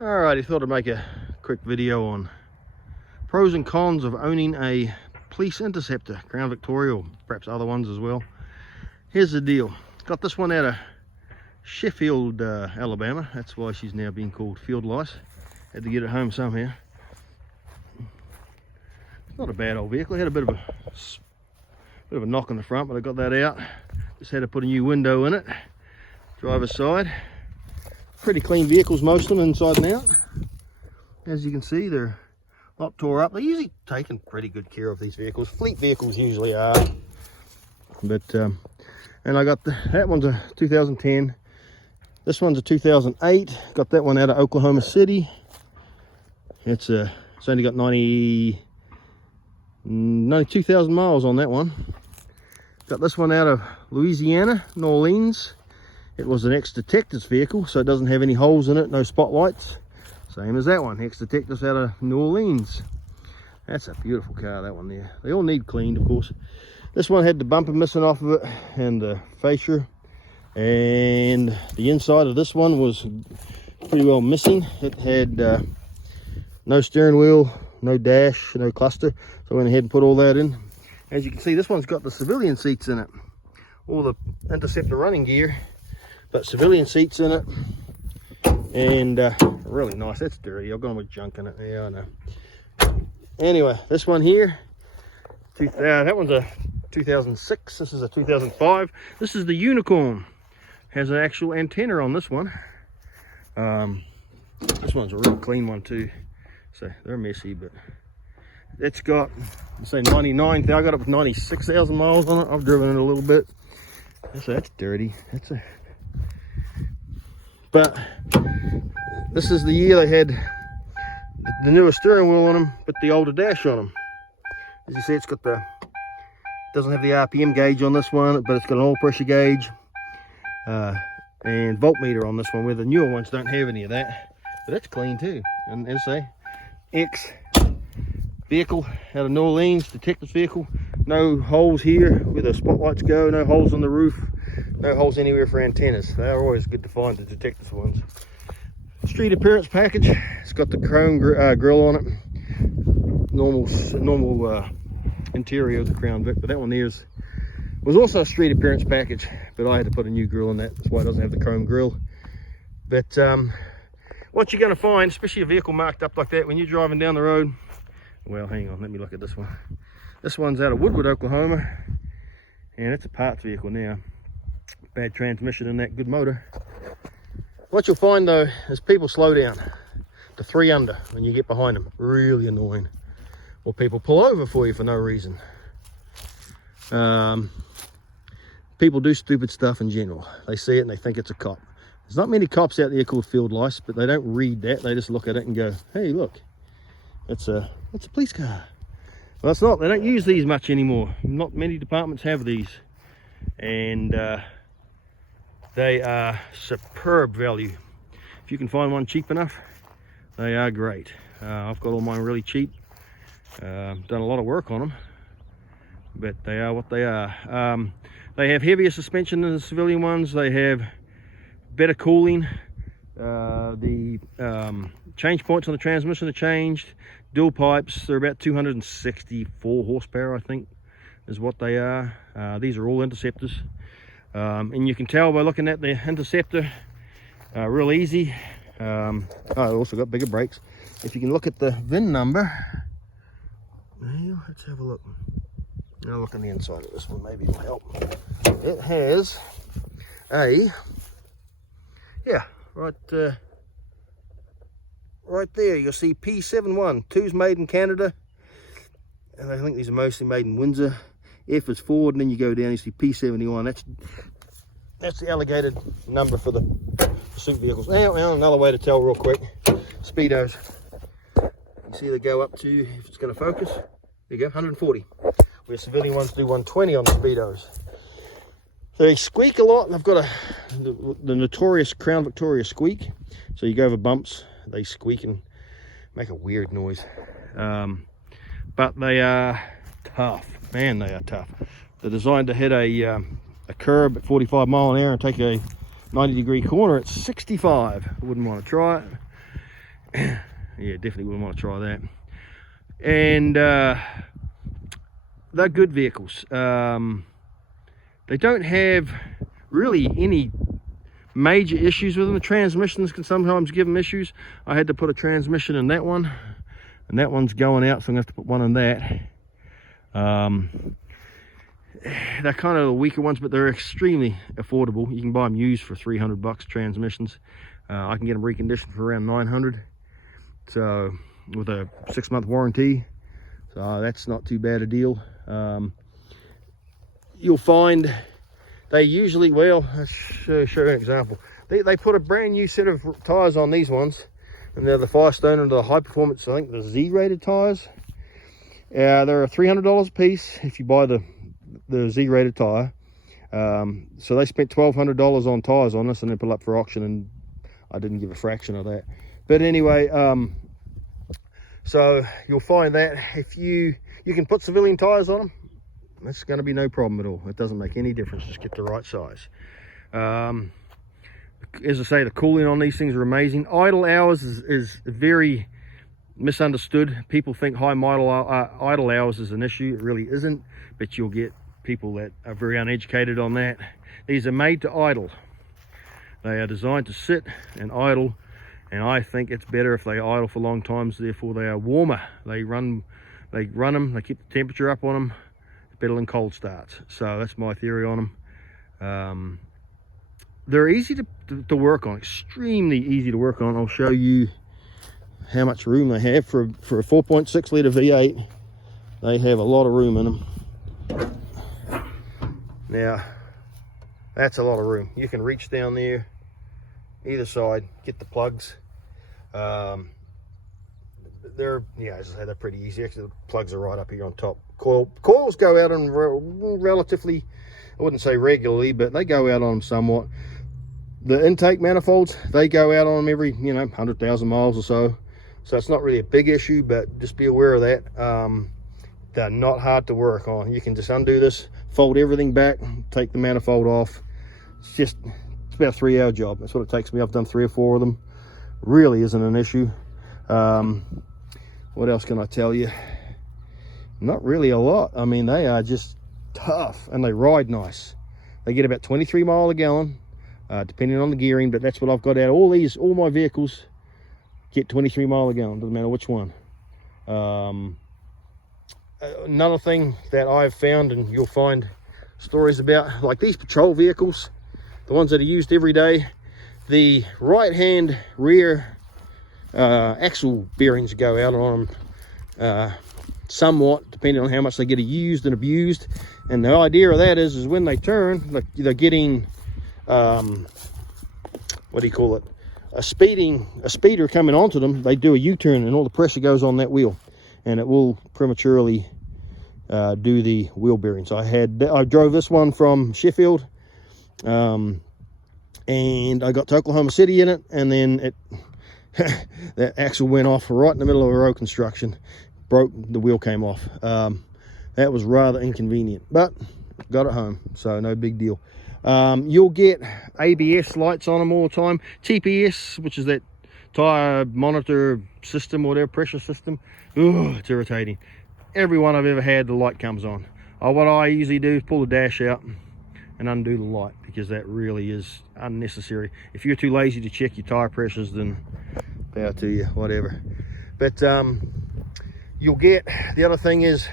Alrighty, thought I'd make a quick video on pros and cons of owning a police interceptor, Crown Victoria, or perhaps other ones as well. Here's the deal. Got this one out of Sheffield, Alabama. That's why she's now being called Field Lice. Had to get it home somehow. It's not a bad old vehicle. It had a bit of a knock on the front, but I got that out. Just had to put a new window in it. Driver's side. Pretty clean vehicles, most of them inside and out. As you can see, they're not tore up. They're usually taken pretty good care of, these vehicles. Fleet vehicles usually are. But and I got that one's a 2010. This one's a 2008. Got that one out of Oklahoma City. It's only got 92,000 miles on that one. Got this one out of Louisiana, New Orleans. It was an ex-detective's vehicle, so it doesn't have any holes in it, no spotlights. Same as that one, ex-detective's out of New Orleans. That's a beautiful car, that one there. They all need cleaned, of course. This one had the bumper missing off of it and the fascia. And the inside of this one was pretty well missing. It had no steering wheel, no dash, no cluster. So I went ahead and put all that in. As you can see, this one's got the civilian seats in it. All the interceptor running gear, but civilian seats in it. And really nice. That's dirty. I've got my junk in it. Yeah, I know. Anyway, this one here, that one's a 2006. This is a 2005. This is the Unicorn. Has an actual antenna on this one. This one's a real clean one too. So they're messy, but it's got, let's say 99. I got up with 96,000 miles on it. I've driven it a little bit. So that's dirty. But this is the year they had the newer steering wheel on them, but the older dash on them. As you see, it's got doesn't have the RPM gauge on this one, but it's got an oil pressure gauge and voltmeter on this one, where the newer ones don't have any of that. But that's clean too. And as I say, ex vehicle out of New Orleans, detective's vehicle. No holes here where the spotlights go, no holes on the roof, no holes anywhere for antennas. They're always good to find, the detective's ones. Street appearance package. It's got the chrome grille on it. Normal interior of the Crown Vic, but that one there was also a street appearance package, but I had to put a new grille on that. That's why it doesn't have the chrome grille. But what you're going to find, especially a vehicle marked up like that, when you're driving down the road, well, hang on, let me look at this one. This one's out of Woodward, Oklahoma, and it's a parts vehicle now. Bad transmission in that, good motor. What you'll find though is people slow down to 3 under when you get behind them. Really annoying. Or people pull over for you for no reason. People do stupid stuff in general. They see it and they think it's a cop. There's not many cops out there called Field Lice, but they don't read that. They just look at it and go, hey, look, that's a police car. Well, it's not. They don't use these much anymore. Not many departments have these. And they are superb value. If you can find one cheap enough, they are great. I've got all mine really cheap. Done a lot of work on them, but they are what they are. They have heavier suspension than the civilian ones. They have better cooling. The change points on the transmission are changed. Dual pipes. They're about 264 horsepower, I think, is what they are. These are all interceptors, and you can tell by looking at the interceptor, real easy. I also got bigger brakes. If you can look at the VIN number. Well, let's have a look. Now look on the inside of this one, maybe it'll help. It has right there, you'll see P71. 2's made in Canada, and I think these are mostly made in Windsor. F is Ford, and then you go down, you see P71. That's the allocated number for the pursuit vehicles. Now, another way to tell real quick, speedos. You see they go up to, if it's going to focus, there you go, 140. Where civilian ones do 120 on the speedos. They squeak a lot, and I've got the notorious Crown Victoria squeak. So you go over bumps, they squeak and make a weird noise. But they are tough. Man, they are tough. They're designed to hit a curb at 45 mile an hour and take a 90-degree corner at 65. I wouldn't want to try it. Yeah, definitely wouldn't want to try that. And they're good vehicles. They don't have really any major issues with them. The transmissions can sometimes give them issues. I had to put a transmission in that one, and that one's going out, so I'm gonna have to put one in that. They're kind of the weaker ones, but they're extremely affordable. You can buy them used for 300 bucks transmissions. I can get them reconditioned for around 900, so with a 6-month warranty, so that's not too bad a deal. You'll find they usually, well, let's show you an example. They put a brand new set of tires on these ones, and they're the Firestone and the high performance, I think the Z-rated tires. They're $300 a piece if you buy the Z-rated tire. So they spent $1,200 on tires on this, and they put it up for auction, and I didn't give a fraction of that. But anyway, so you'll find that if you can put civilian tires on them, that's going to be no problem at all. It doesn't make any difference. Just get the right size. As I say, the cooling on these things are amazing. Idle hours is very misunderstood. People think high idle hours is an issue. It really isn't, but you'll get people that are very uneducated on that. These are made to idle. They are designed to sit and idle, and I think it's better if they idle for long times. Therefore they are warmer. They run them, they keep the temperature up on them. It's better than cold starts. So that's my theory on them. They're easy to work on, extremely easy to work on. I'll show you how much room they have for a 4.6 litre V8. They have a lot of room in them. Now, that's a lot of room. You can reach down there, either side, get the plugs. They're, yeah, as I say, they're pretty easy. Actually, the plugs are right up here on top. Coils go out on relatively, I wouldn't say regularly, but they go out on them somewhat. The intake manifolds, they go out on them every, 100,000 miles or so. So it's not really a big issue, but just be aware of that. They're not hard to work on. You can just undo this, fold everything back, take the manifold off. It's about a 3-hour job. That's what it takes me. I've done 3 or 4 of them. Really isn't an issue. What else can I tell you? Not really a lot. I mean, they are just tough, and they ride nice. They get about 23 miles a gallon, depending on the gearing, but that's what I've got out. All my vehicles get 23 miles a gallon, doesn't matter which one. Another thing that I've found, and you'll find stories about, like these patrol vehicles, the ones that are used every day, the right hand rear axle bearings go out on them somewhat, depending on how much they get used and abused. And the idea of that is when they turn, they're getting what do you call it, a speeder coming onto them. They do a U-turn, and all the pressure goes on that wheel, and it will prematurely do the wheel bearings. I drove this one from Sheffield, and I got to Oklahoma City in it, and then that axle went off right in the middle of a road construction, broke, the wheel came off. That was rather inconvenient, but got it home, so no big deal. You'll get ABS lights on them all the time. TPS, which is that tire monitor system, or whatever, pressure system. Ugh, it's irritating. Every one I've ever had, the light comes on. What I usually do is pull the dash out and undo the light, because that really is unnecessary. If you're too lazy to check your tire pressures, then power to you, whatever. But you'll get, the other thing is,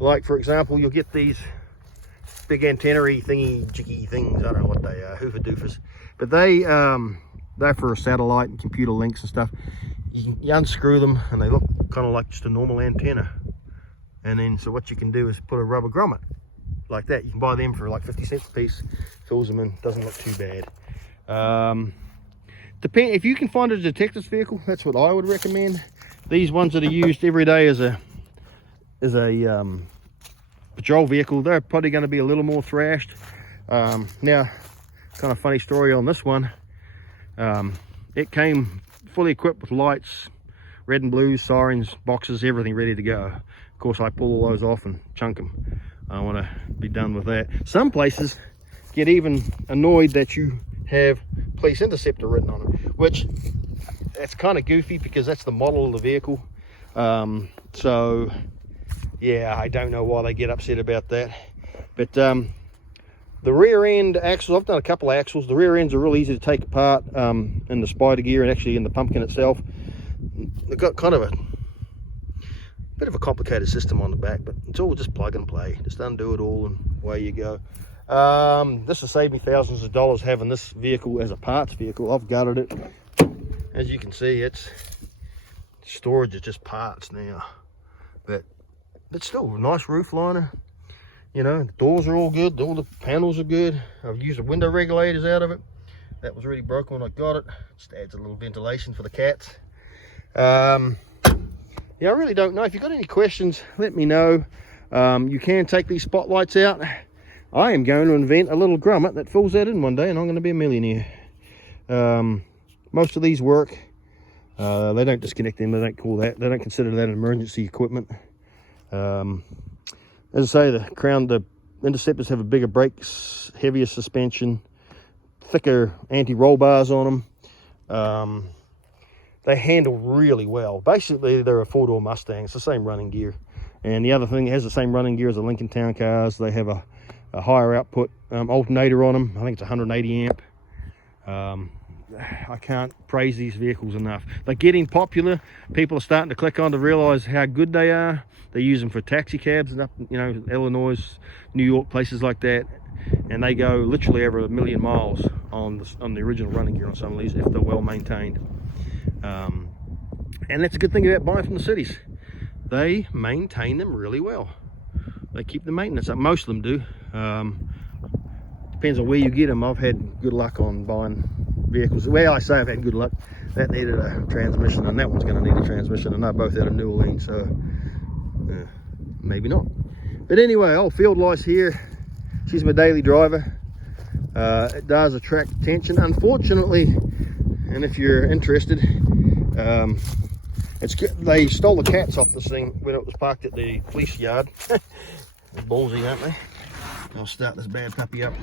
like for example, you'll get these big antenna-y thingy jiggy things. I don't know what they are, hoofer doofers, but they're for a satellite and computer links and stuff. You unscrew them, and they look kind of like just a normal antenna. And then, so what you can do is put a rubber grommet like that. You can buy them for like 50 cents a piece. Fills them in, doesn't look too bad. If you can find a detective's vehicle, that's what I would recommend. These ones that are used every day as a patrol vehicle, they're probably going to be a little more thrashed. Now, kind of funny story on this one. It came fully equipped with lights, red and blues, sirens, boxes, everything ready to go. Of course, I pull all those off and chunk them. I want to be done with that. Some places get even annoyed that you have police interceptor written on them, which it's kind of goofy because that's the model of the vehicle. So yeah, I don't know why they get upset about that. But the rear end axles, I've done a couple of axles. The rear ends are real easy to take apart in the spider gear and actually in the pumpkin itself. They've got kind of a bit of a complicated system on the back, but it's all just plug and play. Just undo it all and away you go. This has saved me thousands of dollars having this vehicle as a parts vehicle. I've gutted it. As you can see, it's storage is just parts now, but it's still a nice roof liner. You know, the doors are all good, all the panels are good. I've used the window regulators out of it. That was already broken when I got it. Just adds a little ventilation for the cats. Yeah, I really don't know. If you've got any questions, let me know. You can take these spotlights out. I am going to invent a little grommet that fills that in one day, and I'm going to be a millionaire. Most of these work. They don't disconnect them. They don't call that. They don't consider that emergency equipment. As I say, the interceptors have a bigger brakes, heavier suspension, thicker anti-roll bars on them. They handle really well. Basically, they're a four-door Mustang. It's the same running gear. And the other thing, it has the same running gear as the Lincoln Town cars. They have a higher output alternator on them. I think it's 180 amp. I can't praise these vehicles enough. They're getting popular. People are starting to click on to realize how good they are. They use them for taxi cabs and up, you know, Illinois, New York, places like that. And they go literally over 1 million miles on the original running gear on some of these if they're well maintained. And that's a good thing about buying from the cities. They maintain them really well. They keep the maintenance up. Most of them do. Depends on where you get them. I've had good luck on buying vehicles. Where I say I've had good luck, that needed a transmission and that one's going to need a transmission, and they're both out of New Orleans, so maybe not. But anyway, old Field Lice here. She's my daily driver. It does attract attention, unfortunately. And if you're interested, they stole the cats off this thing when it was parked at the police yard. They're ballsy, aren't they? I'll start this bad puppy up.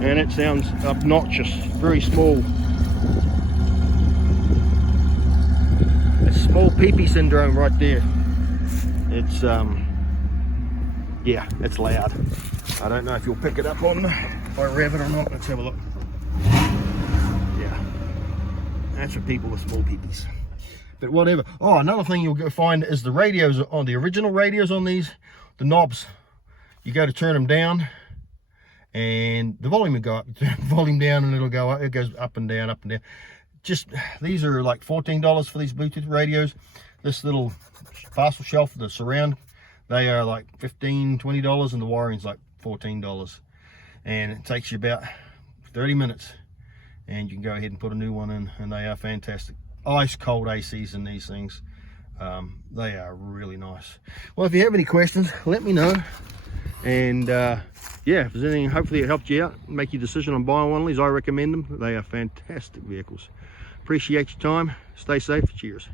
And it sounds obnoxious, very small. It's small pee-pee syndrome right there. It's, yeah, it's loud. I don't know if you'll pick it up on if I rev it or not. Let's have a look. Yeah, that's for people with small pee-pees. But whatever. Oh, another thing you'll go find is the radios on the original radios on these, the knobs. You go to turn them down, and the volume will go up. Turn the volume down, and it'll go up. It goes up and down, up and down. Just these are like $14 for these Bluetooth radios. This little parcel shelf, the surround, they are like $15, $20, and the wiring's like $14. And it takes you about 30 minutes, and you can go ahead and put a new one in, and they are fantastic. Ice cold ACs in these things. They are really nice. Well, if you have any questions, let me know. And yeah, if there's anything, hopefully it helped you out, make your decision on buying one of these. I recommend them. They are fantastic vehicles. Appreciate your time. Stay safe. Cheers.